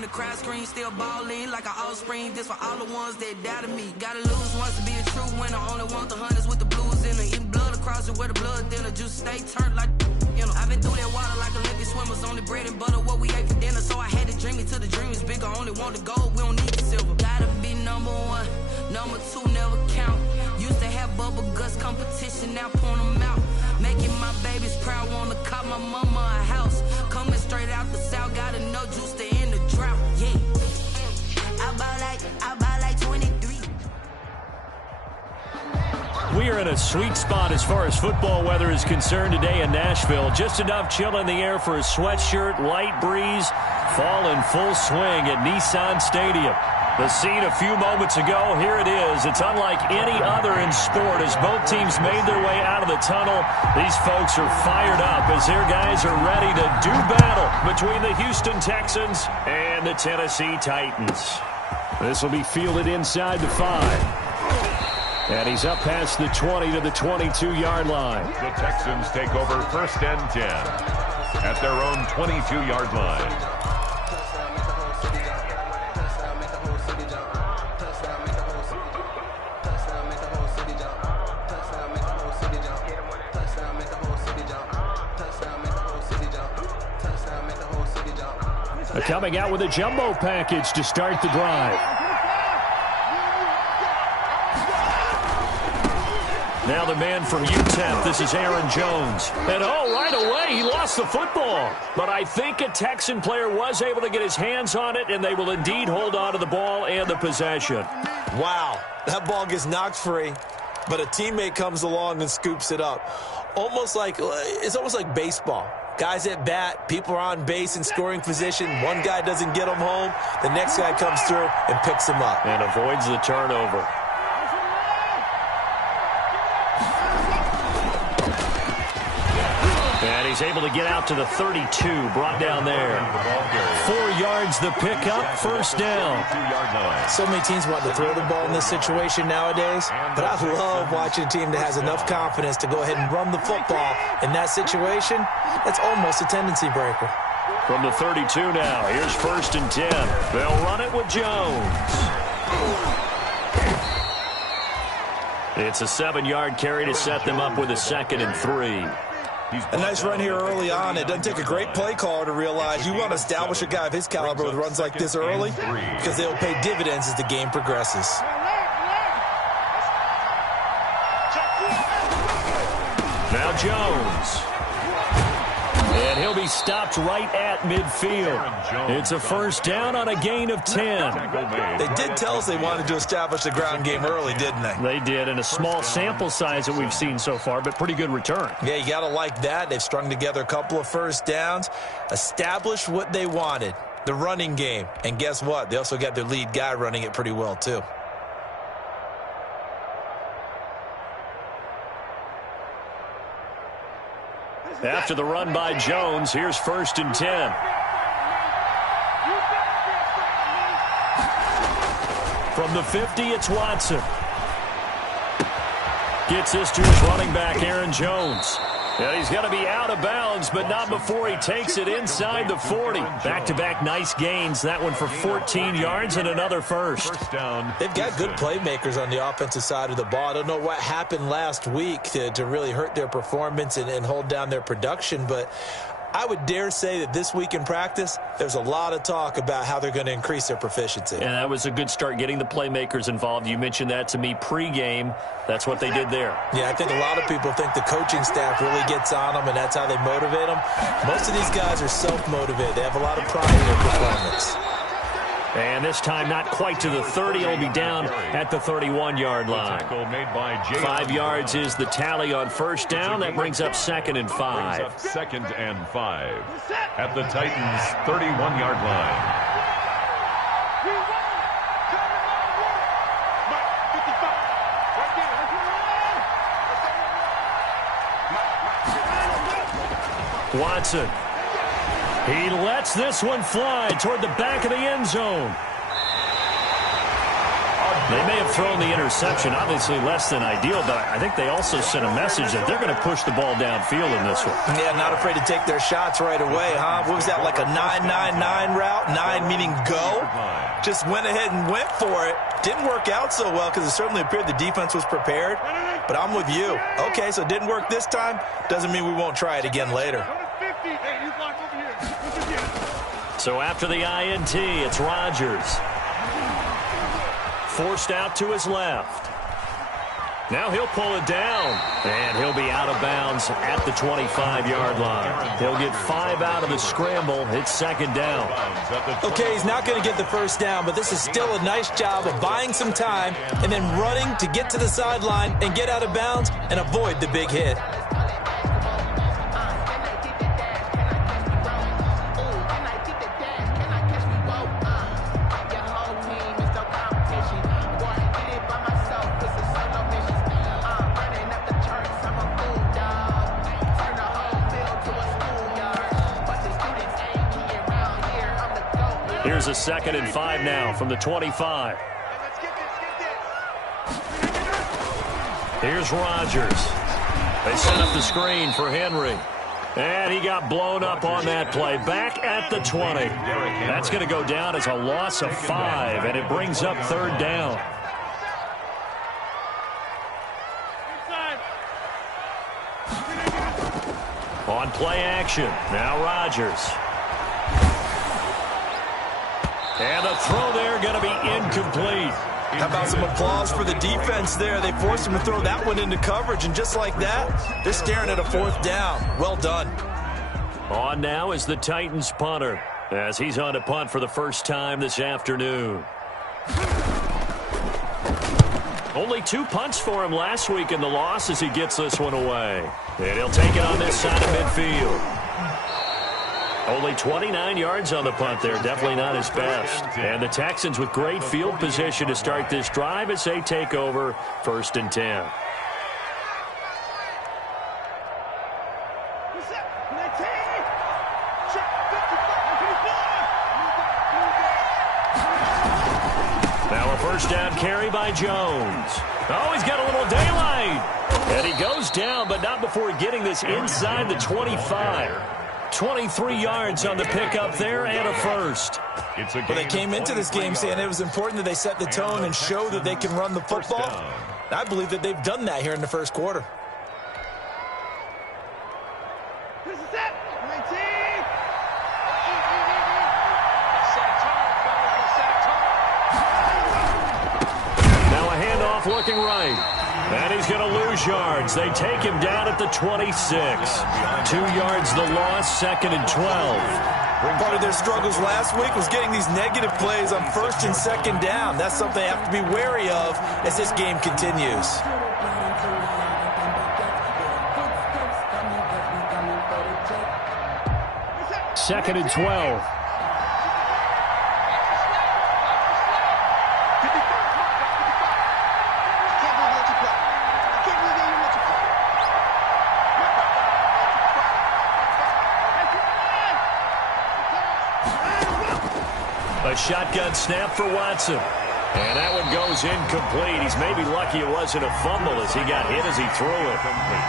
when the crowd screams, still ballin' like an offspring. This for all the ones that doubted me. Gotta lose once to be a true winner. Only want the hunters with the blues in it. Eating blood across it where the blood dinner. Juice stay turned like, you know. I've been through that water like Olympic swimmers. Only bread and butter, what we ate for dinner. So I had to dream it till the dream is bigger. Only want the gold, we don't need the silver. Gotta be number one, number two never count. Used to have bubble guts competition, now point them out. Making my babies proud, wanna cop my mama a house. Coming straight out the south, got enough juice to end the drought. Yeah, I buy like 23. We are in a sweet spot as far as football weather is concerned today in Nashville. Just enough chill in the air for a sweatshirt, light breeze, fall in full swing at Nissan Stadium. The scene a few moments ago, here it is. It's unlike any other in sport as both teams made their way out of the tunnel. These folks are fired up as their guys are ready to do battle between the Houston Texans and the Tennessee Titans. This will be fielded inside the 5. And he's up past the 20 to the 22-yard line. The Texans take over 1st and 10 at their own 22-yard line. Coming out with a jumbo package to start the drive. Now the man from UTEP, this is Aaron Jones. And right away, he lost the football. But I think a Texan player was able to get his hands on it, and they will indeed hold on to the ball and the possession. Wow, that ball gets knocked free, but a teammate comes along and scoops it up. It's almost like baseball. Guys at bat, people are on base in scoring position. One guy doesn't get him home. The next guy comes through and picks him up. And avoids the turnover. And he's able to get out to the 32, brought down there. 4 yards the pickup, 1st down. So many teams want to throw the ball in this situation nowadays, but I love watching a team that has enough confidence to go ahead and run the football. In that situation, that's almost a tendency breaker. From the 32 now, here's 1st and 10. They'll run it with Jones. It's a 7-yard carry to set them up with a 2nd and 3. A nice run here early on. It doesn't take a great play caller to realize you want to establish a guy of his caliber with runs like this early because they'll pay dividends as the game progresses. Now Jones. And he'll be stopped right at midfield. It's a 1st down on a gain of 10. They did tell us they wanted to establish the ground game early, didn't they? They did, in a small sample size that we've seen so far, but pretty good return. Yeah, you got to like that. They've strung together a couple of 1st downs, established what they wanted, the running game. And guess what? They also got their lead guy running it pretty well, too. After the run by Jones, here's 1st and 10. From the 50, it's Watson. Gets this to his running back, Aaron Jones. And he's going to be out of bounds, but not before he takes it inside the 40. Back-to-back nice gains. That one for 14 yards and another 1st. They've got good playmakers on the offensive side of the ball. I don't know what happened last week to really hurt their performance and hold down their production, but I would dare say that this week in practice, there's a lot of talk about how they're going to increase their proficiency. And that was a good start getting the playmakers involved. You mentioned that to me pregame. That's what they did there. Yeah, I think a lot of people think the coaching staff really gets on them, and that's how they motivate them. Most of these guys are self-motivated. They have a lot of pride in their performance. And this time not quite to the 30. It'll be down at the 31-yard line. 5 yards is the tally on 1st down. That brings up 2nd and 5. 2nd and 5 at the Titans' 31-yard line. Watson. He lets this one fly toward the back of the end zone. A They may have thrown the interception, obviously less than ideal, but I think they also sent a message that they're going to push the ball downfield in this one. Yeah, not afraid to take their shots right away, huh? What was that, like a 9-9-9 route? 9 meaning go? Just went ahead and went for it. Didn't work out so well because it certainly appeared the defense was prepared. But I'm with you. Okay, so it didn't work this time. Doesn't mean we won't try it again later. So after the INT, it's Rodgers. Forced out to his left. Now he'll pull it down, and he'll be out of bounds at the 25-yard line. He'll get 5 out of the scramble. It's second down. Okay, he's not going to get the first down, but this is still a nice job of buying some time and then running to get to the sideline and get out of bounds and avoid the big hit. Here's a 2nd and 5 now from the 25. Here's Rodgers. They set up the screen for Henry. And he got blown up on that play. Back at the 20. That's going to go down as a loss of 5, and it brings up 3rd down. On play action, now Rodgers. And the throw there going to be incomplete. How about some applause for the defense there? They forced him to throw that one into coverage, and just like that, they're staring at a 4th down. Well done. On now is the Titans punter, as he's on to punt for the first time this afternoon. Only 2 punts for him last week in the loss as he gets this one away. And he'll take it on this side of midfield. Only 29 yards on the punt there. Definitely not his best. And the Texans with great field position to start this drive as they take over 1st and 10. Now a first down carry by Jones. Oh, he's got a little daylight. And he goes down, but not before getting this inside the 25. 23 yards on the pickup there and a first. Well, they came into this game saying it was important that they set the tone and show that they can run the football. I believe that they've done that here in the first quarter. Now a handoff looking right. And he's going to lose yards. They take him down at the 26. 2 yards the loss, 2nd and 12. Part of their struggles last week was getting these negative plays on 1st and 2nd down. That's something they have to be wary of as this game continues. Second and 12. A shotgun snap for Watson. And that one goes incomplete. He's maybe lucky it wasn't a fumble as he got hit as he threw it.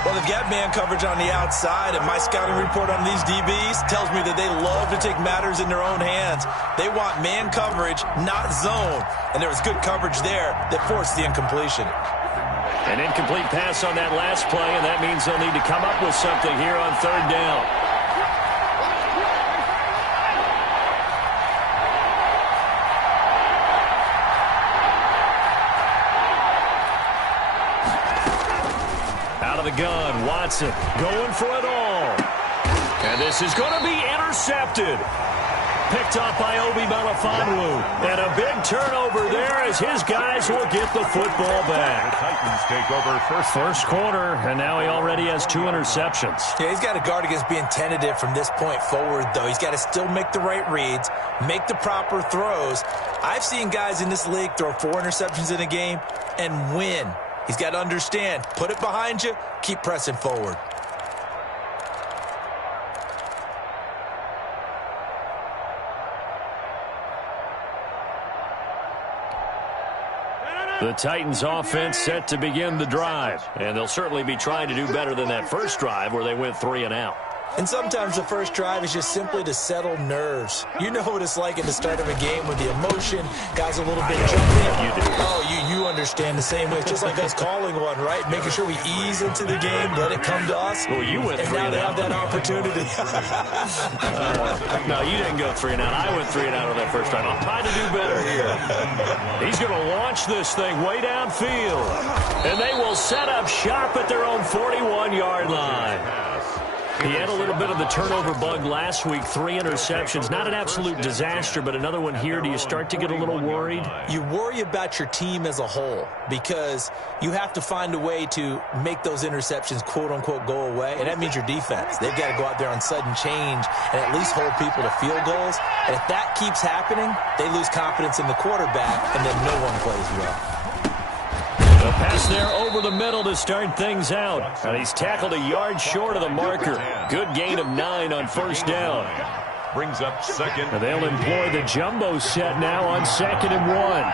Well, they've got man coverage on the outside, and my scouting report on these DBs tells me that they love to take matters in their own hands. They want man coverage, not zone. And there was good coverage there that forced the incompletion. An incomplete pass on that last play, and that means they'll need to come up with something here on 3rd down. The gun, Watson going for it all. And this is going to be intercepted. Picked off by Obi Melifonwu. And a big turnover there as his guys will get the football back. The Titans take over first quarter, and now he already has 2 interceptions. Yeah, he's got to guard against being tentative from this point forward, though. He's got to still make the right reads, make the proper throws. I've seen guys in this league throw 4 interceptions in a game and win. He's got to understand, put it behind you, keep pressing forward. The Titans offense set to begin the drive, and they'll certainly be trying to do better than that first drive where they went 3 and out. And sometimes the first drive is just simply to settle nerves. You know what it's like at the start of a game with the emotion, guys a little bit jumpy. You do. Oh, you understand the same way. It's just like us calling one, right? Making sure we ease into the game, let it come to us. Well, you went 3 and now and they out. have that opportunity. No, you didn't go 3 and out. I went 3 and out on that first time. I'm trying to do better here. He's going to launch this thing way downfield. And they will set up shop at their own 41-yard line. He had a little bit of the turnover bug last week, 3 interceptions. Not an absolute disaster, but another one here. Do you start to get a little worried? You worry about your team as a whole because you have to find a way to make those interceptions, quote-unquote, go away, and that means your defense. They've got to go out there on sudden change and at least hold people to field goals. And if that keeps happening, they lose confidence in the quarterback, and then no one plays well. The pass there over the middle to start things out. And he's tackled a yard short of the marker. Good gain of 9 on first down. Brings up second. And they'll employ the jumbo set now on 2nd and 1.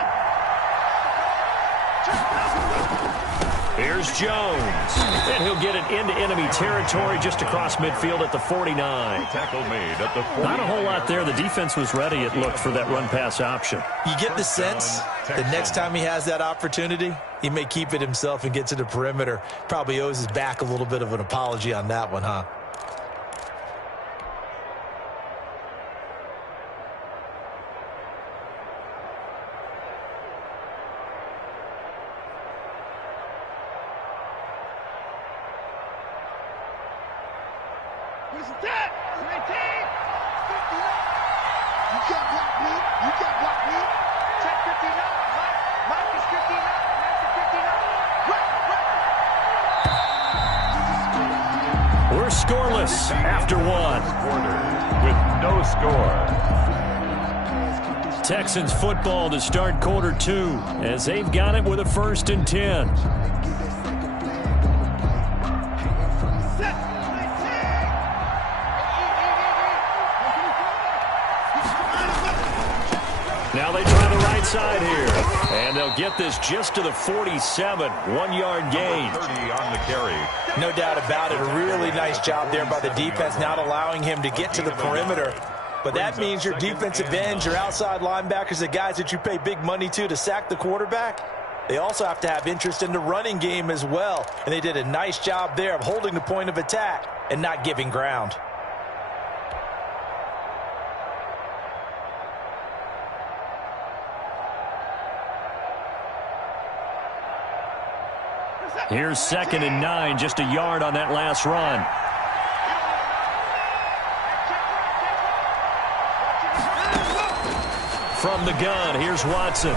Here's Jones. And he'll get it into enemy territory just across midfield at the 49. Tackle made at the 49. Not a whole lot there. The defense was ready, it looked, for that run-pass option. You get the sense that next time he has that opportunity, he may keep it himself and get to the perimeter. Probably owes his back a little bit of an apology on that one, huh? We're scoreless after 1. With no score. Texans football to start quarter 2 as they've got it with a 1st and 10. Now they try the right side here. And they'll get this just to the 47. 1-yard gain. 30 on the carry. No doubt about it. A really nice job there by the defense, not allowing him to get to the perimeter. But that means your defensive ends, your outside linebackers, the guys that you pay big money to sack the quarterback, they also have to have interest in the running game as well. And they did a nice job there of holding the point of attack and not giving ground. Here's 2nd and 9, just a yard on that last run. From the gun, here's Watson.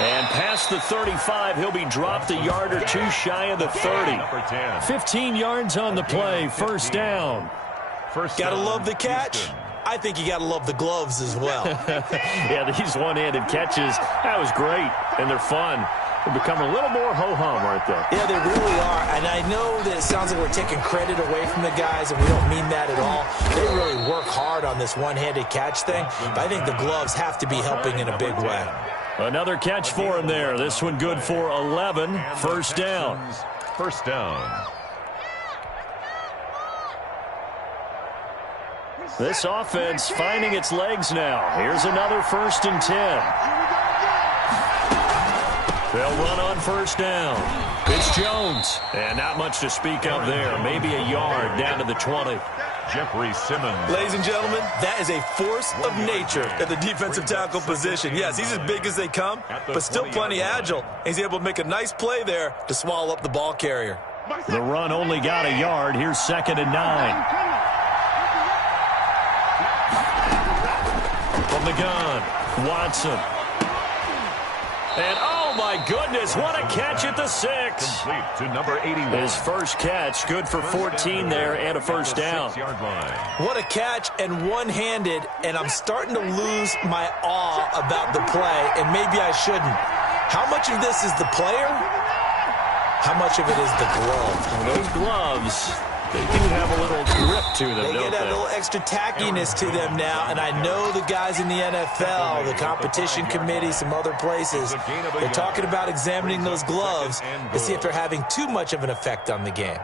And past the 35, he'll be dropped a yard or 2 shy of the 30. 15 yards on the play, first down. Gotta love the catch. I think you gotta love the gloves as well. Yeah, these one-handed catches, that was great, and they're fun. They become a little more ho-hum, aren't they? Yeah, they really are. And I know that it sounds like we're taking credit away from the guys, and we don't mean that at all. They really work hard on this one-handed catch thing, but I think the gloves have to be helping in a big way. Another catch for him there. This one good for 11. First down. First down. This offense finding its legs now. Here's another 1st and 10. They'll run on first down. It's Jones. And not much to speak of there. Maybe a yard down to the 20. Jeffrey Simmons. Ladies and gentlemen, that is a force of nature at the defensive tackle position. Yes, he's as big as they come, but still plenty agile. He's able to make a nice play there to swallow up the ball carrier. The run only got a yard. Here's 2nd and 9. From the gun, Watson. And oh my goodness, what a catch at the 6. Complete to number 81. His first catch, good for 14 there and a first down. 6-yard line. What a catch and one-handed, and I'm starting to lose my awe about the play, and maybe I shouldn't. How much of this is the player? How much of it is the glove? Those gloves They do have a little grip to them, They don't get that they? little extra tackiness to them now, and I know the guys in the NFL, the competition committee, some other places, they're talking about examining those gloves to see if they're having too much of an effect on the game.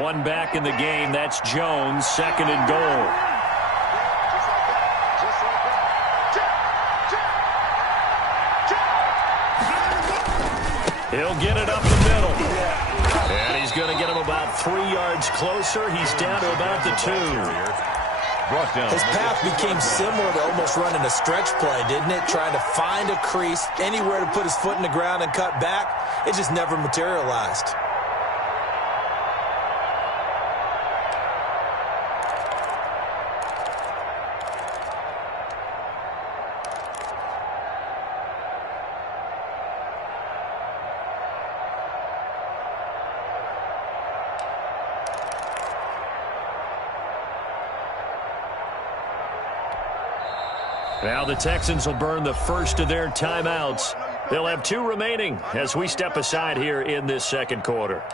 One back in the game. That's Jones, second and goal. He'll get it up the middle. And he's going to get him about 3 yards closer. He's down to about the 2. His path became similar to almost running a stretch play, didn't it? Trying to find a crease, anywhere to put his foot in the ground and cut back. It just never materialized. Now the Texans will burn the first of their timeouts. They'll have 2 remaining as we step aside here in this second quarter.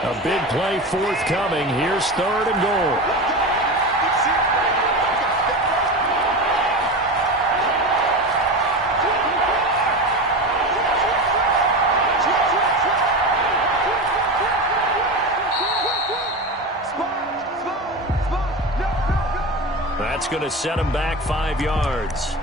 A big play forthcoming. Here's third and goal. That's going to set him back 5 yards.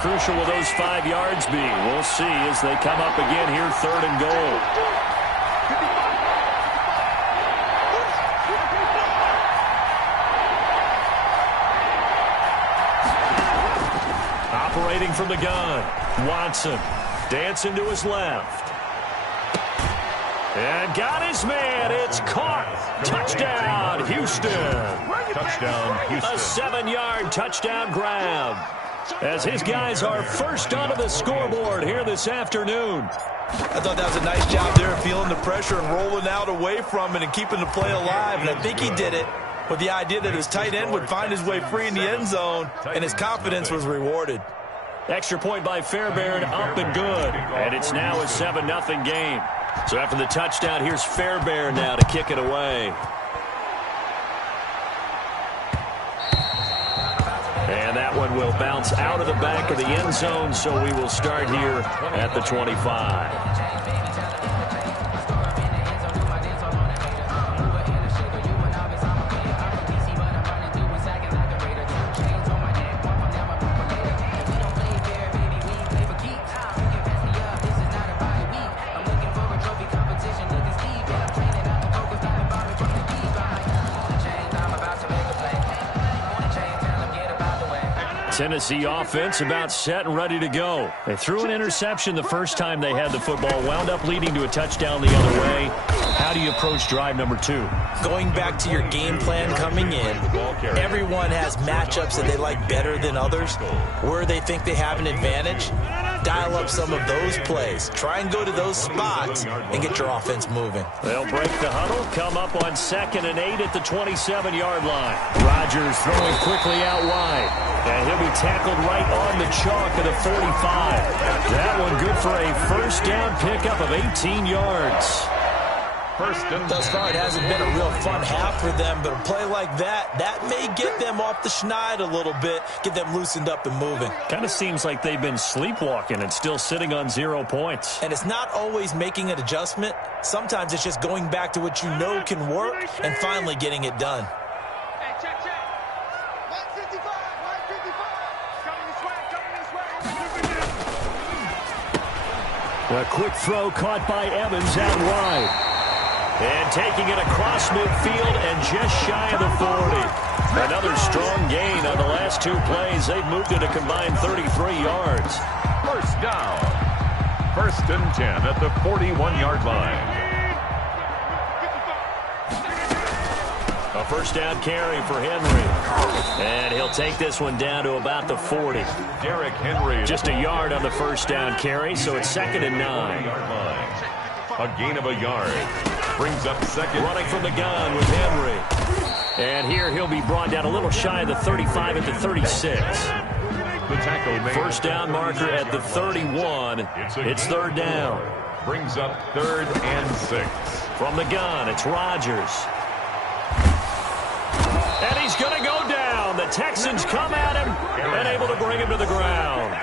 Crucial will those 5 yards be? We'll see as they come up again here, third and goal. Operating from the gun, Watson dancing to his left. And got his man. It's caught. Touchdown, Houston. Touchdown, Houston. A 7-yard touchdown grab, as his guys are first onto the scoreboard here this afternoon. I thought that was a nice job there, feeling the pressure and rolling out away from it and keeping the play alive. And I think he did it with the idea that his tight end would find his way free in the end zone, and his confidence was rewarded. Extra point by Fairbairn, up and good. And it's now a 7-0 game. So after the touchdown, here's Fairbairn now to kick it away. And that one will bounce out of the back of the end zone, so we will start here at the 25. Tennessee offense about set and ready to go. They threw an interception the first time they had the football, wound up leading to a touchdown the other way. How do you approach drive number 2? Going back to your game plan coming in, everyone has matchups that they like better than others, where they think they have an advantage. Dial up some of those plays. Try and go to those spots and get your offense moving. They'll break the huddle, come up on 2nd and 8 at the 27-yard line. Rodgers throwing quickly out wide. And he'll be tackled right on the chalk of the 45. That one good for a first down pickup of 18 yards. Thus far, it hasn't been a real fun half for them, but a play like that may get them off the schneid a little bit, get them loosened up and moving. Kind of seems like they've been sleepwalking and still sitting on 0 points. And it's not always making an adjustment. Sometimes it's just going back to what you know can work and finally getting it done. A quick throw caught by Evans out wide. And taking it across midfield and just shy of the 40. Another strong gain on the last 2 plays. They've moved it a combined 33 yards. First down. 1st and 10 at the 41-yard line. A first down carry for Henry. And he'll take this one down to about the 40. Derrick Henry. Just a yard on the first down carry, so it's 2nd and 9. A gain of a yard. Brings up 2nd. Running from the gun with Henry. And here he'll be brought down a little shy of the 35 at the 36. The tackle made. First down marker at the 31. It's 3rd down. Brings up 3rd and 6. From the gun, it's Rodgers. And he's going to go down. The Texans come at him and able to bring him to the ground.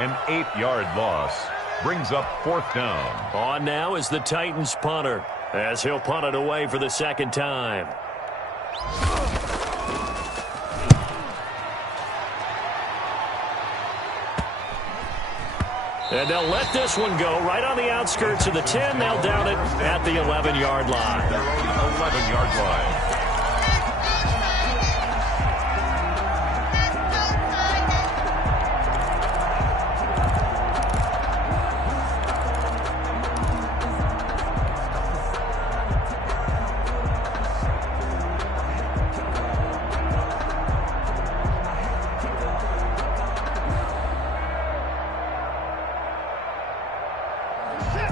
An 8-yard loss. Brings up 4th down. On now is the Titans punter, as he'll punt it away for the 2nd time. And they'll let this one go right on the outskirts of the 10. They'll down it at the 11-yard line. Their own 11-yard line.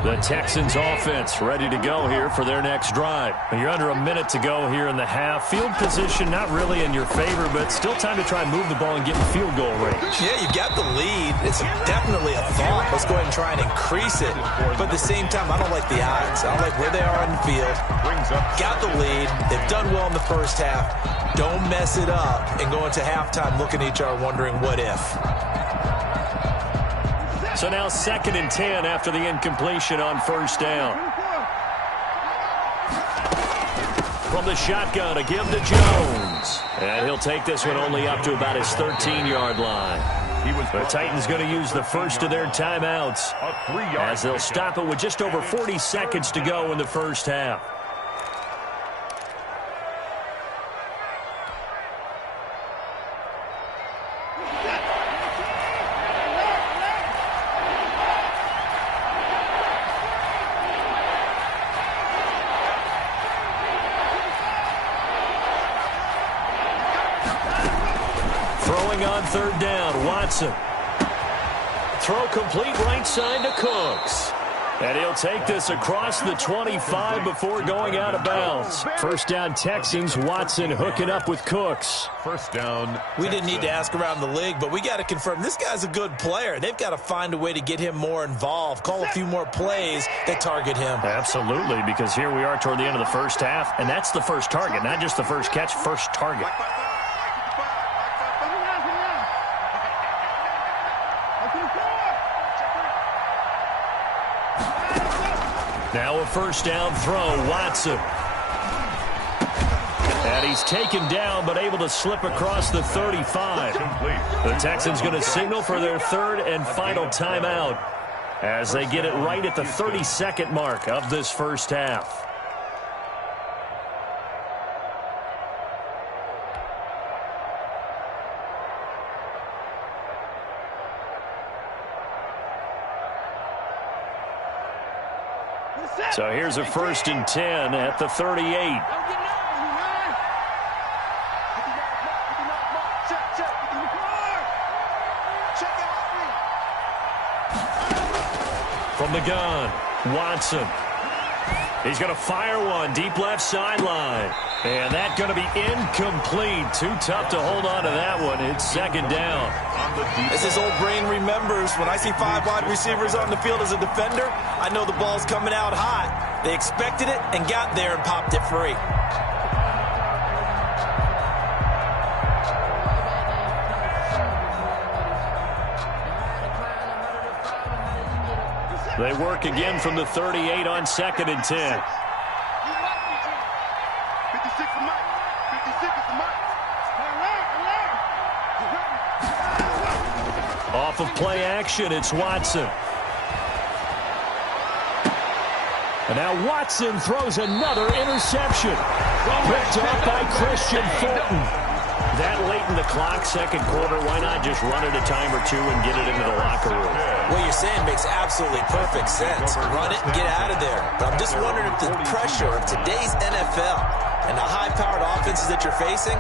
The Texans offense ready to go here for their next drive. You're under a minute to go here in the half. Field position not really in your favor, but still time to try and move the ball and get in field goal range. Yeah, you've got the lead. It's definitely a thought. Let's go ahead and try and increase it. But at the same time, I don't like the odds. I don't like where they are on the field. Got the lead. They've done well in the first half. Don't mess it up and go into halftime looking at each other wondering what if. So now 2nd and 10 after the incompletion on first down. From the shotgun, a give to Jones. And he'll take this one only up to about his 13-yard line. The Titans going to use the first of their timeouts as they'll stop it with just over 40 seconds to go in the first half. On 3rd down, Watson. Throw complete right side to Cooks. And he'll take this across the 25 before going out of bounds. First down Texans, Watson hooking up with Cooks. First down. We didn't need to ask around the league, but we got to confirm this guy's a good player. They've got to find a way to get him more involved, call a few more plays that target him. Absolutely, because here we are toward the end of the first half, and that's the first target, not just the first catch, first target. Now a first down throw, Watson. And he's taken down, but able to slip across the 35. The Texans going to signal for their 3rd and final timeout as they get it right at the 32nd mark of this first half. So here's a 1st and 10 at the 38. From the gun, Watson. He's going to fire one deep left sideline. And that's going to be incomplete. Too tough to hold on to that one. It's 2nd down. As his old brain remembers, when I see 5 wide receivers on the field as a defender, I know the ball's coming out hot. They expected it and got there and popped it free. They work again from the 38 on 2nd and 10. Off of play action, it's Watson. And now Watson throws another interception. Picked up by Christian Fulton. That late in the clock, second quarter, why not just run it a time or two and get it into the locker room? What you're saying makes absolutely perfect sense. Run it and get out of there. But I'm just wondering if the pressure of today's NFL and the high-powered offenses that you're facing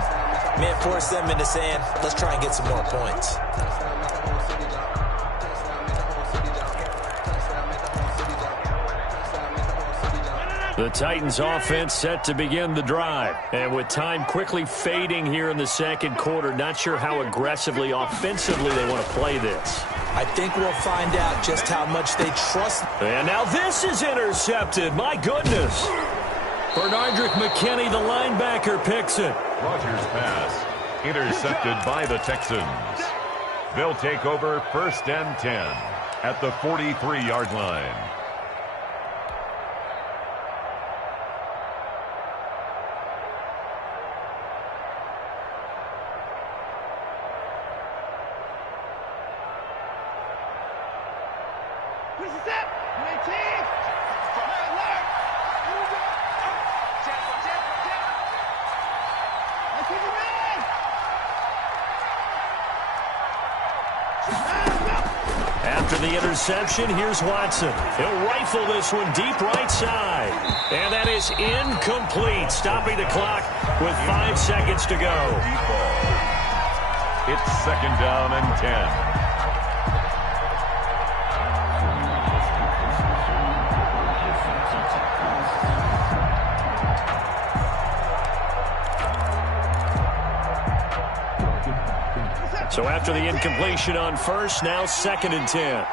may force them into saying, let's try and get some more points. The Titans offense set to begin the drive. And with time quickly fading here in the second quarter, not sure how aggressively, offensively they want to play this. I think we'll find out just how much they trust. And now this is intercepted. My goodness. Bernardrick McKinney, the linebacker, picks it. Rodgers' pass intercepted by the Texans. They'll take over 1st and 10 at the 43-yard line. After the interception, here's Watson. He'll rifle this one deep right side. And that is incomplete, stopping the clock with 5 seconds to go. It's 2nd down and 10. So after the incompletion on first, now 2nd and 10.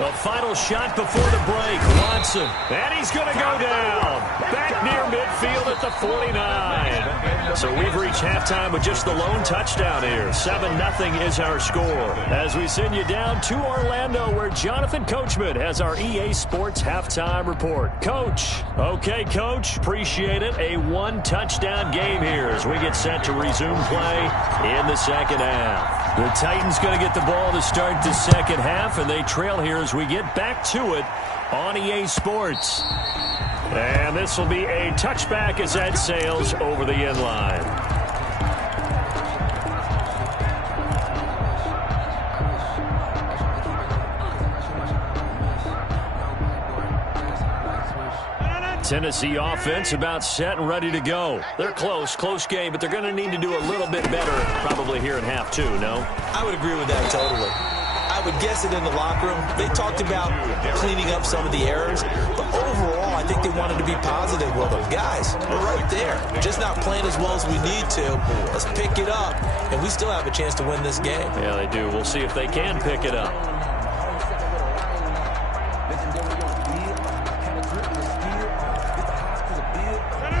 The final shot before the break, Watson. And he's going to go down. Back near midfield at the 49. So we've reached halftime with just the lone touchdown here. 7-0 is our score. As we send you down to Orlando, where Jonathan Coachman has our EA Sports halftime report. Coach. Okay, Coach. Appreciate it. A 1-touchdown game here as we get set to resume play in the second half. The Titans going to get the ball to start the second half, and they trail here as we get back to it on EA Sports. And this will be a touchback as that sails over the end line. Tennessee offense about set and ready to go. They're close game, but they're going to need to do a little bit better probably here in half two, no? I would agree with that totally. I would guess it in the locker room. They talked about cleaning up some of the errors, but overall, I think they wanted to be positive with them. Guys, we're right there. Just not playing as well as we need to. Let's pick it up, and we still have a chance to win this game. Yeah, they do. We'll see if they can pick it up.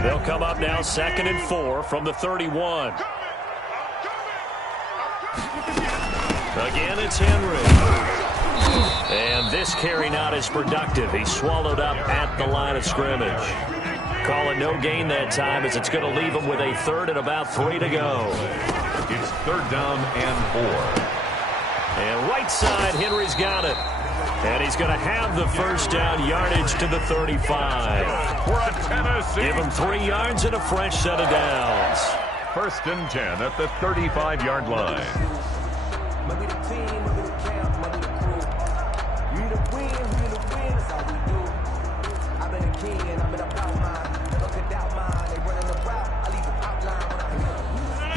They'll come up now 2nd and 4 from the 31. Again, it's Henry. And this carry not as productive. He's swallowed up at the line of scrimmage. Call it no gain that time as it's going to leave him with a 3rd and about 3 to go. It's 3rd down and 4. And right side, Henry's got it. And he's going to have the first down, yardage to the 35. For a Tennessee. Give him 3 yards and a fresh set of downs. 1st and 10 at the 35-yard line.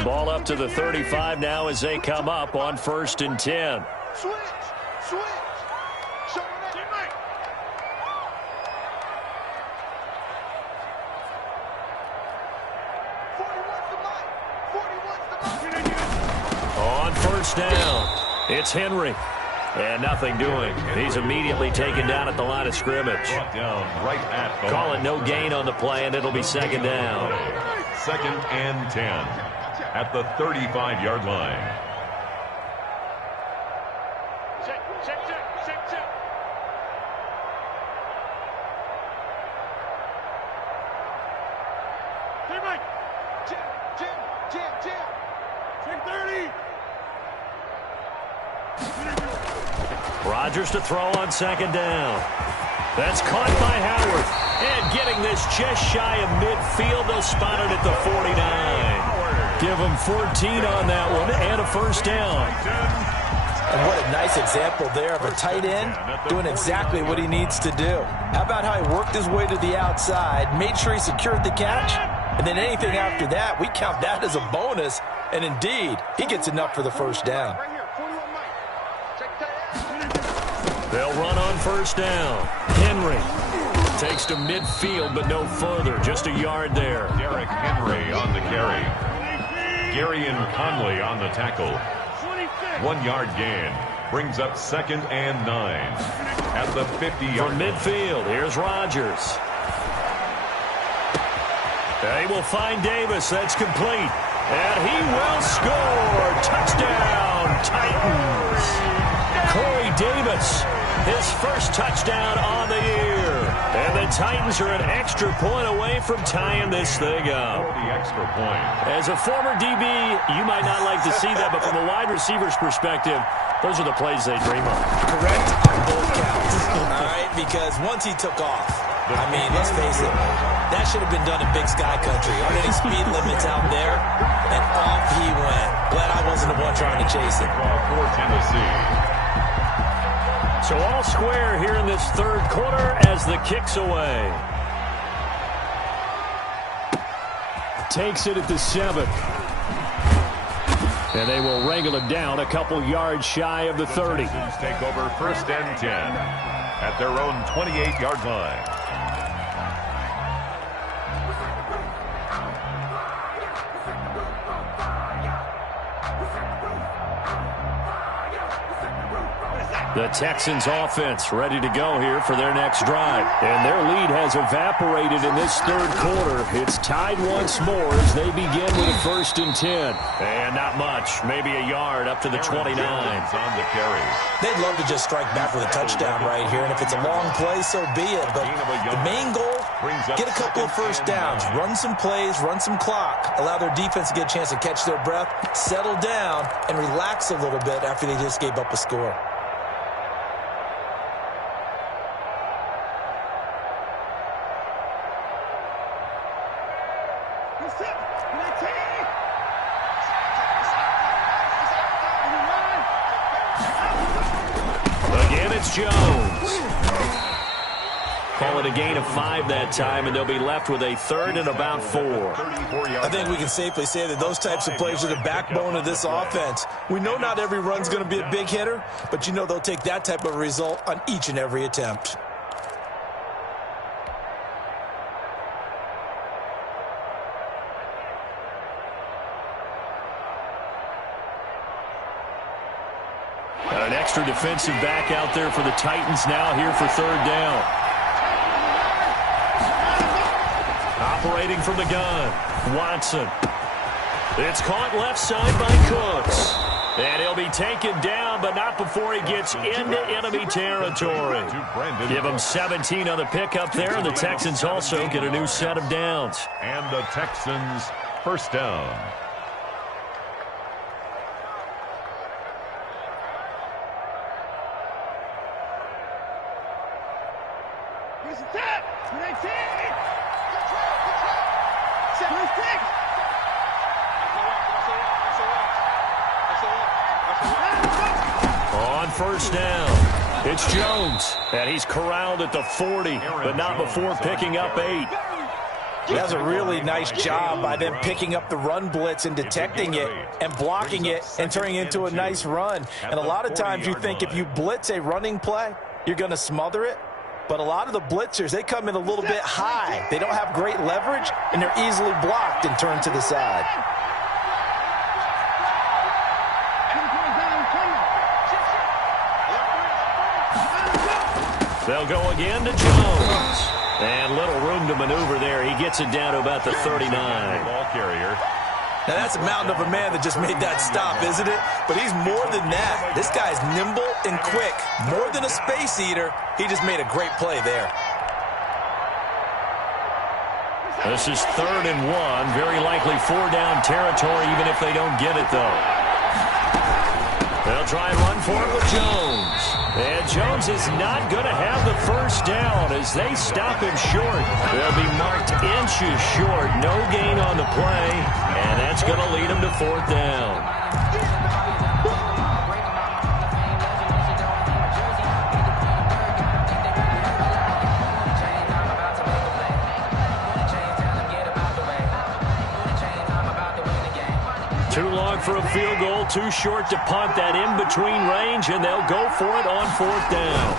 Ball up to the 35 now as they come up on 1st and 10. Switch. On 1st down, it's Henry. And nothing doing. He's immediately taken down at the line of scrimmage. Down right at the Call it no gain on the play, and it'll be 2nd down. 2nd and 10 at the 35-yard line. Rodgers to throw on second down. That's caught by Howard. And getting this just shy of midfield. They'll spot it at the 49. Give him 14 on that one and a first down. And what a nice example there of a tight end doing exactly what he needs to do. How about how he worked his way to the outside, made sure he secured the catch, and then anything after that, we count that as a bonus. And indeed, he gets enough for the first down. They'll run on first down. Henry takes to midfield, but no further. Just a yard there. Derrick Henry on the carry. Gary and Conley on the tackle. 1 yard gain. Brings up 2nd and 9. At the 50-yard from midfield, here's Rodgers. They will find Davis. That's complete. And he will score. Touchdown, Titans. Corey Davis, his first touchdown on the year. And the Titans are an extra point away from tying this thing up. The extra point. As a former DB, you might not like to see that, but from a wide receiver's perspective, those are the plays they dream of. Correct on both counts. All right, because once he took off, I mean, let's face it, that should have been done in Big Sky Country. Aren't any speed limits out there? And off he went. Glad I wasn't the one trying to chase it. For Tennessee. So all square here in this third quarter as the kick's away. Takes it at the 7. And they will wrangle it down a couple yards shy of the 30. Take over 1st and 10 at their own 28-yard line. The Texans offense ready to go here for their next drive. And their lead has evaporated in this third quarter. It's tied once more as they begin with a 1st and 10. And not much, maybe a yard up to the 29. On the carry. They'd love to just strike back with a touchdown right here. And if it's a long play, so be it. But the main goal, get a couple of first downs, run some plays, run some clock, allow their defense to get a chance to catch their breath, settle down, and relax a little bit after they just gave up a score. Again, it's Jones. Call it a gain of 5 that time, and they'll be left with a 3rd and about 4. I think we can safely say that those types of plays are the backbone of this offense. We know not every run's going to be a big hitter, but you know they'll take that type of result on each and every attempt. An extra defensive back out there for the Titans now here for 3rd down. Operating from the gun, Watson. It's caught left side by Cooks. And he'll be taken down, but not before he gets into enemy territory. Give him 17 on the pickup there, and the Texans also get a new set of downs. And the Texans 1st down. On 1st down, it's Jones, and he's corralled at the 40, but not before picking up 8. He does a really nice job by them picking up the run blitz and detecting it and blocking it and turning it into a nice run. And a lot of times you think if you blitz a running play, you're going to smother it. But a lot of the blitzers, they come in a little bit high. They don't have great leverage, and they're easily blocked and turned to the side. They'll go again to Jones. And little room to maneuver there. He gets it down to about the 39. Ball carrier. Now, that's a mountain of a man that just made that stop, isn't it? But he's more than that. This guy's nimble and quick. More than a space eater, he just made a great play there. This is 3rd and 1. Very likely 4-down territory, even if they don't get it, though. They'll try and run for it with Jones. And Jones is not going to have the first down as they stop him short. They'll be marked inches short. No gain on the play, and that's going to lead them to 4th down. Too long for a field goal, too short to punt that in-between range, and they'll go for it on 4th down.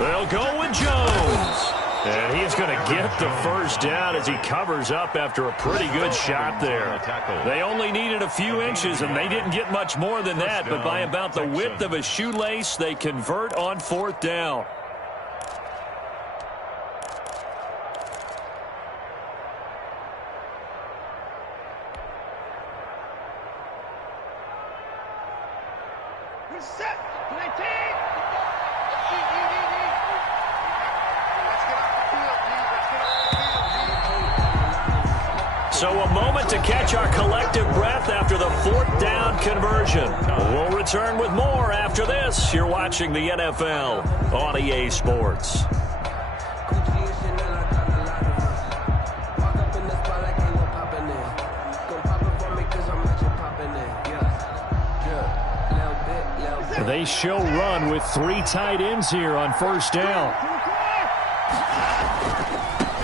They'll go with Jones. And he's going to get the first down as he covers up after a pretty good shot there. They only needed a few inches, and they didn't get much more than that, but by about the width of a shoelace, they convert on 4th down. So a moment to catch our collective breath after the 4th down conversion. We'll return with more after this. You're watching the NFL on EA Sports. They show run with 3 tight ends here on 1st down.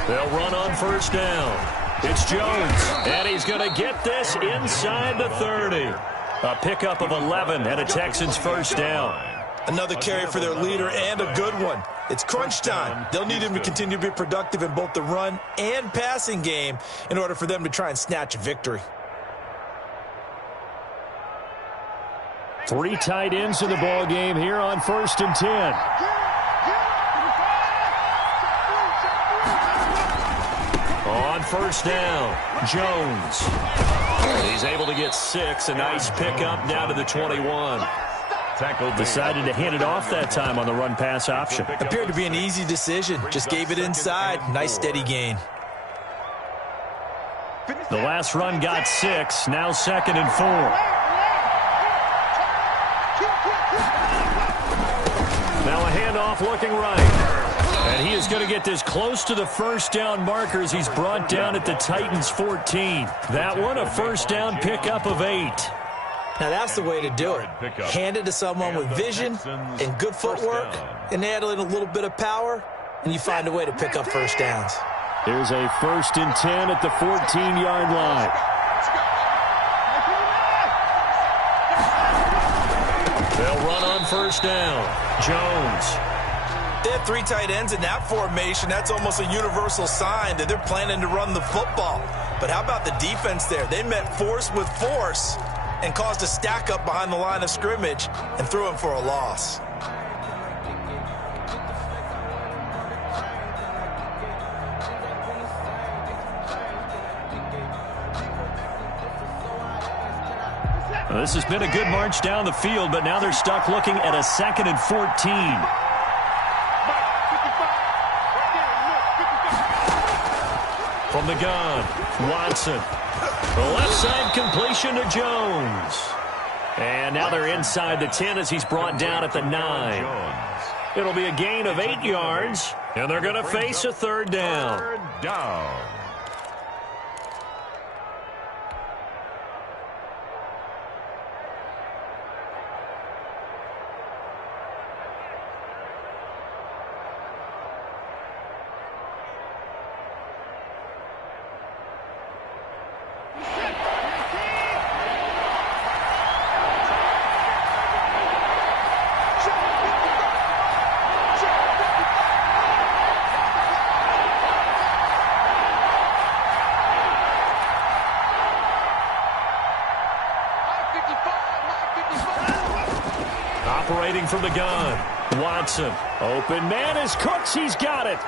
They'll run on 1st down. It's Jones, and he's going to get this inside the 30. A pickup of 11 and a Texans 1st down. Another carry for their leader and a good one. It's crunch time. They'll need him to continue to be productive in both the run and passing game in order for them to try and snatch a victory. 3 tight ends in the ball game here on 1st and 10. On 1st down, Jones. He's able to get 6. A nice pickup down to the 21. Decided to hand it off that time on the run-pass option. Appeared to be an easy decision. Just gave it inside. Nice steady gain. The last run got 6. Now 2nd and 4. Now a handoff looking right. And he is going to get this close to the 1st down markers. He's brought down at the Titans 14. That one a 1st down pickup of 8. Now that's the way to do it. Hand it to someone with vision and good footwork, and add in a little bit of power, and you find a way to pick up 1st downs. Here's a 1st and 10 at the 14-yard line. They'll run on 1st down. Jones. They have 3 tight ends in that formation. That's almost a universal sign that they're planning to run the football. But how about the defense there? They met force with force and caused a stack up behind the line of scrimmage and threw him for a loss. Well, this has been a good march down the field, but now they're stuck looking at a 2nd and 14. From the gun, Watson. The left side completion to Jones. And now they're inside the 10 as he's brought down at the 9. It'll be a gain of 8 yards, and they're going to face a 3rd down. 3rd down. Operating from the gun, Watson. Open man is Cooks. He's got it.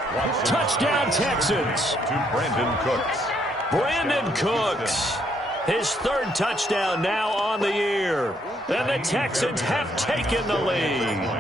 Touchdown, Texans. To Brandon Cooks. Brandon Cooks. His 3rd touchdown now on the year. And the Texans have taken the lead.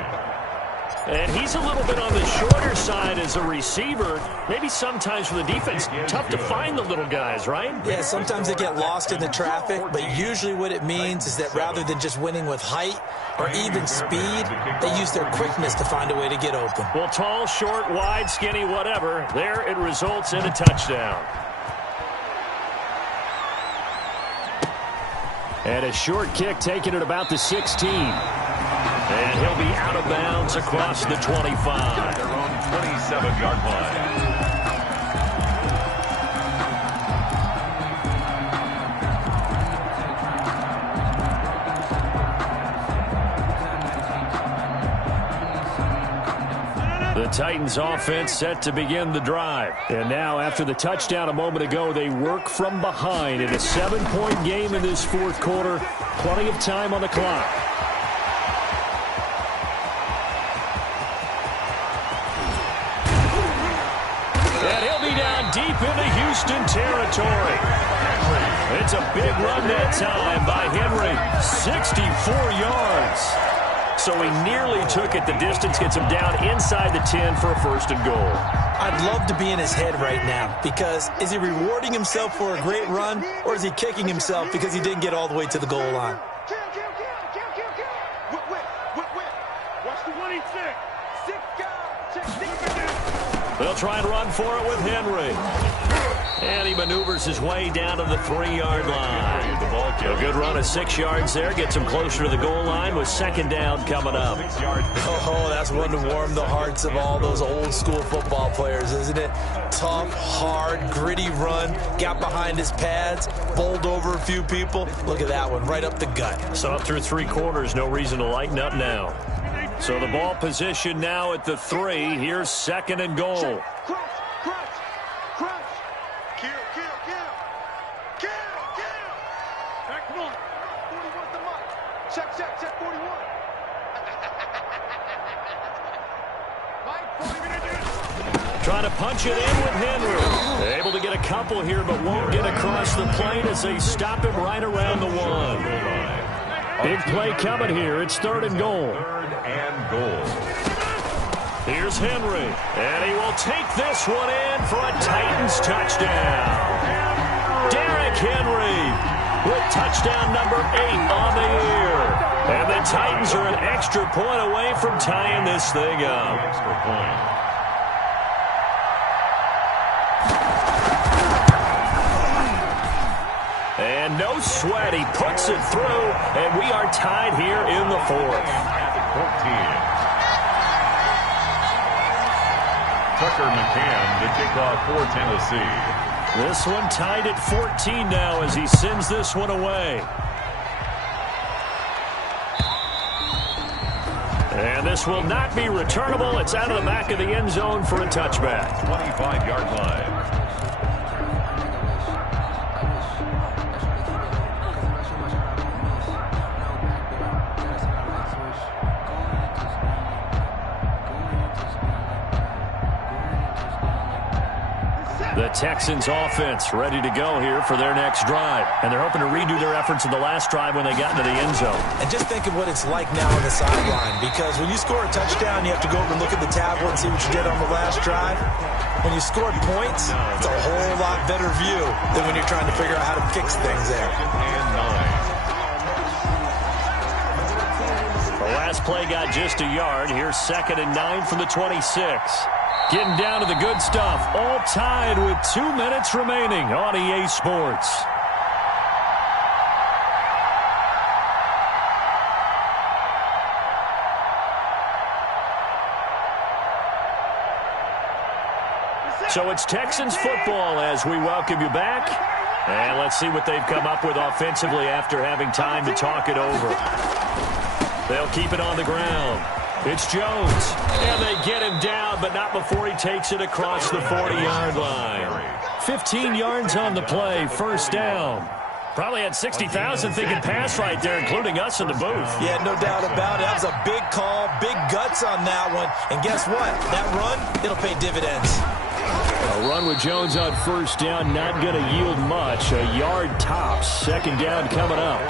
And he's a little bit on the shorter side as a receiver. Maybe sometimes for the defense, tough to find the little guys, right? Yeah, sometimes they get lost in the traffic, but usually what it means is that rather than just winning with height or even speed, they use their quickness to find a way to get open. Well, tall, short, wide, skinny, whatever, there it results in a touchdown. And a short kick taken at about the 16. And he'll be out of bounds across the 25. Their own 27-yard line. The Titans offense set to begin the drive. And now after the touchdown a moment ago, they work from behind in a 7-point game in this fourth quarter. Plenty of time on the clock. And he'll be down deep into Houston territory. It's a big run that time by Henry. 64 yards. So he nearly took it the distance, gets him down inside the 10 for a first and goal. I'd love to be in his head right now because is he rewarding himself for a great run or is he kicking himself because he didn't get all the way to the goal line? They'll try and run for it with Henry. And he maneuvers his way down to the 3-yard line. A good run of 6 yards there. Gets him closer to the goal line with second down coming up. Oh, that's one to warm the hearts of all those old school football players, isn't it? Tough, hard, gritty run. Got behind his pads. Bowled over a few people. Look at that one, right up the gut. So up through 3 quarters, no reason to lighten up now. So the ball position now at the 3. Here's second and goal. Check 41. Trying to punch it in with Henry. Able to get a couple here, but won't get across the plane as they stop him right around the 1. Big play coming here. It's third and goal. Third and goal. Here's Henry, and he will take this one in for a Titans touchdown. Derrick Henry with touchdown number 8 on the year. And the Titans are an extra point away from tying this thing up. Extra point. And no sweat, he puts it through, and we are tied here in the 4th. At the 14. Tucker McCann, the kickoff for Tennessee. This one tied at 14 now as he sends this one away. And this will not be returnable. It's out of the back of the end zone for a touchback. 25-yard line. The Texans offense ready to go here for their next drive. And they're hoping to redo their efforts in the last drive when they got into the end zone. And just think of what it's like now on the sideline, because when you score a touchdown, you have to go over and look at the tablet and see what you did on the last drive. When you scored points, it's a whole lot better view than when you're trying to figure out how to fix things there. And 9. The last play got just a yard. Here's second and 9 from the 26. Getting down to the good stuff. All tied with 2 minutes remaining on EA Sports. So it's Texans football as we welcome you back. And let's see what they've come up with offensively after having time to talk it over. They'll keep it on the ground. It's Jones, and they get him down, but not before he takes it across the 40-yard line. 15 yards on the play, first down. Probably had 60,000 thinking pass right there, including us in the booth. Yeah, no doubt about it. That was a big call, big guts on that one. And guess what? That run, it'll pay dividends. A run with Jones on first down, not going to yield much. A yard tops. Second down coming up.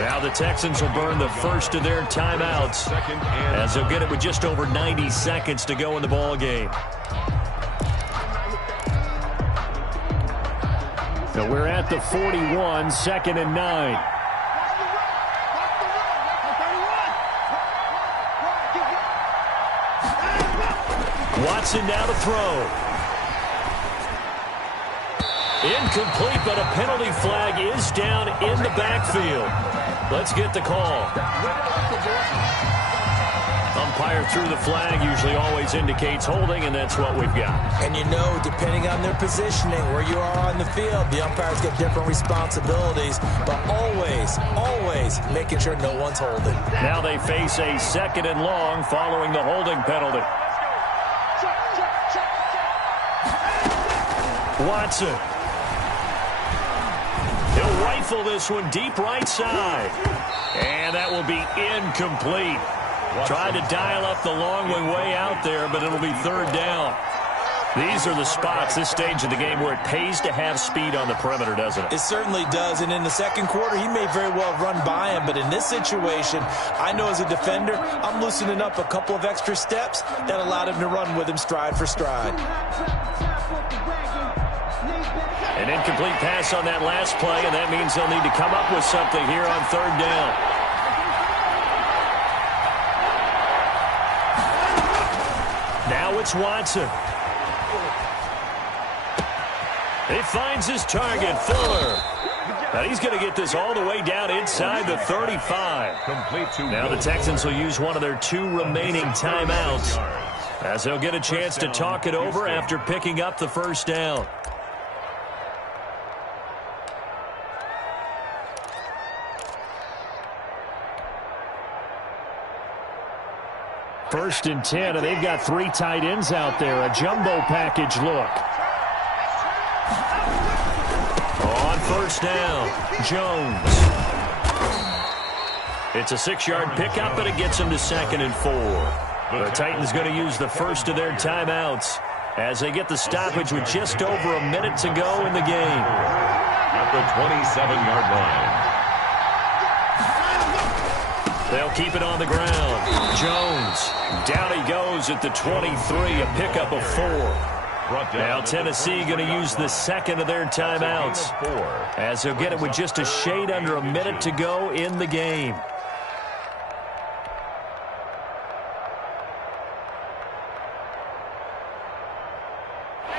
Now Now the Texans will burn the first of their timeouts as they'll get it with just over 90 seconds to go in the ball game. So we're at the 41, 2nd and 9. Watson now to throw. Incomplete, but a penalty flag is down in the backfield. Let's get the call. Umpire threw the flag, usually always indicates holding, and that's what we've got. And you know, depending on their positioning, where you are on the field, the umpires get different responsibilities, but always making sure no one's holding. Now they face a 2nd and long following the holding penalty. Watson. He'll rifle this one deep right side. And that will be incomplete. Tried to dial up the long way out there, but it'll be 3rd down. These are the spots, this stage of the game, where it pays to have speed on the perimeter, doesn't it? It certainly does, and in the second quarter, he may very well run by him, but in this situation, I know as a defender, I'm loosening up a couple of extra steps that allowed him to run with him stride for stride. An incomplete pass on that last play, and that means they'll need to come up with something here on 3rd down. Now it's Watson. He finds his target, Fuller. Now he's going to get this all the way down inside the 35. Now the Texans will use one of their 2 remaining timeouts as they'll get a chance to talk it over after picking up the 1st down. First and 10, and they've got 3 tight ends out there. A jumbo package look. On 1st down, Jones. It's a 6-yard pickup, but it gets him to 2nd and 4. The Titans going to use the first of their timeouts as they get the stoppage with just over a minute to go in the game. At the 27-yard line. They'll keep it on the ground. Jones, down he goes at the 23, a pickup of 4. Now Tennessee going to use the 2nd of their timeouts as they'll get it with just a shade under a minute to go in the game.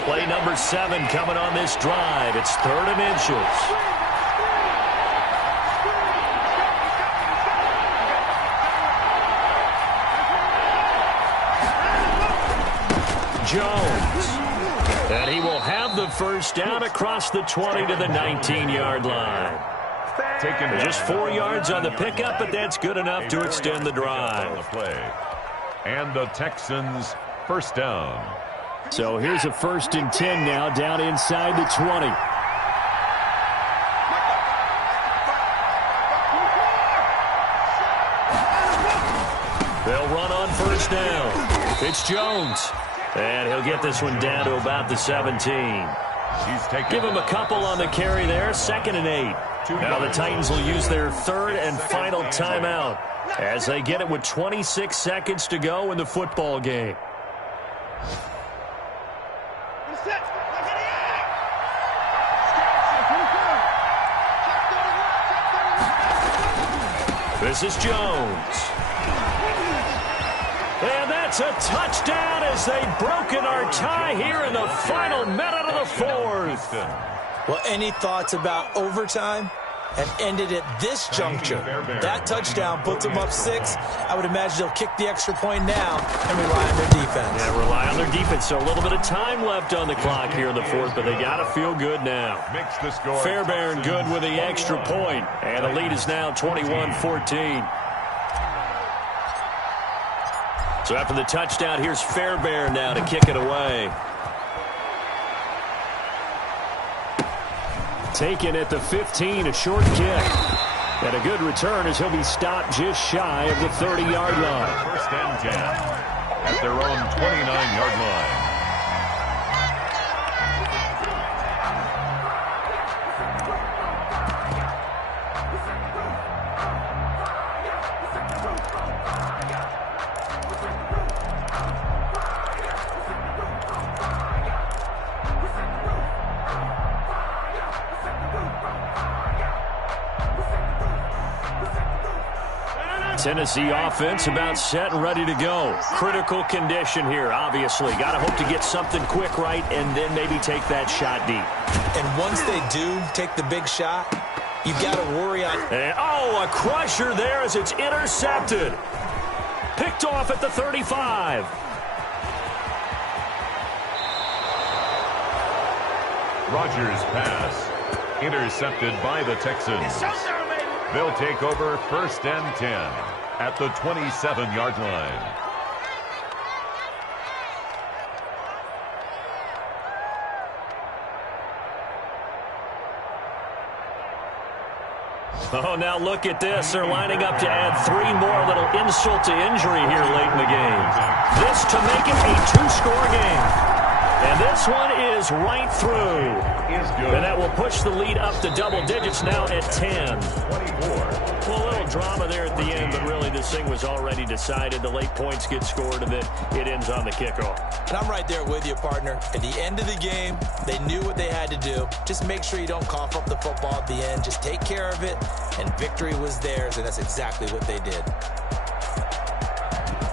Play number 7 coming on this drive. It's 3rd and inches. Jones. And he will have the 1st down across the 20 to the 19-yard line. Just 4 yards on the pickup, but that's good enough to extend the drive. And the Texans 1st down. So here's a 1st and 10 now down inside the 20. They'll run on 1st down. It's Jones. And he'll get this one down to about the 17. Give him a couple on the carry there. 2nd and 8. Now the Titans will use their 3rd and final timeout as they get it with 26 seconds to go in the football game. This is Jones. And that's a touchdown as they've broken our tie here in the final minute of the 4th. Well, any thoughts about overtime? And ended at this juncture. That touchdown puts them up 6. I would imagine they'll kick the extra point now and rely on their defense. Yeah, rely on their defense. So a little bit of time left on the clock here in the 4th, but they got to feel good now. Fairbairn good with the extra point, and the lead is now 21-14. So after the touchdown, here's Fairbairn now to kick it away. Taken at the 15, a short kick. And a good return as he'll be stopped just shy of the 30-yard line. 1st and 10 at their own 29-yard line. Tennessee offense about set and ready to go. Critical condition here, obviously. Got to hope to get something quick right and then maybe take that shot deep. And once they do take the big shot, you got to worry on... And, a crusher there as it's intercepted. Picked off at the 35. Rodgers' pass intercepted by the Texans. They'll take over 1st and 10 at the 27-yard line. Oh, now look at this. They're lining up to add 3 more. Little insult to injury here late in the game. This to make it a 2-score game. And this one is right through. And that will push the lead up to double digits now at 10. 24. Well, a little drama there at the end, but really this thing was already decided. The late points get scored, and then it ends on the kickoff. And I'm right there with you, partner. At the end of the game, they knew what they had to do. Just make sure you don't cough up the football at the end. Just take care of it, and victory was theirs, and that's exactly what they did.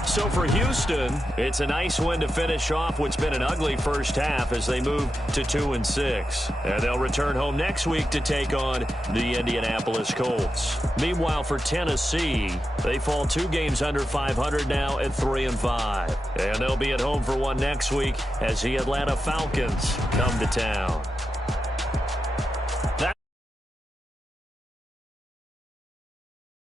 So for Houston, it's a nice win to finish off what's been an ugly first half as they move to 2-6. And they'll return home next week to take on the Indianapolis Colts. Meanwhile, for Tennessee, they fall 2 games under 500 now at 3-5. And they'll be at home for one next week as the Atlanta Falcons come to town.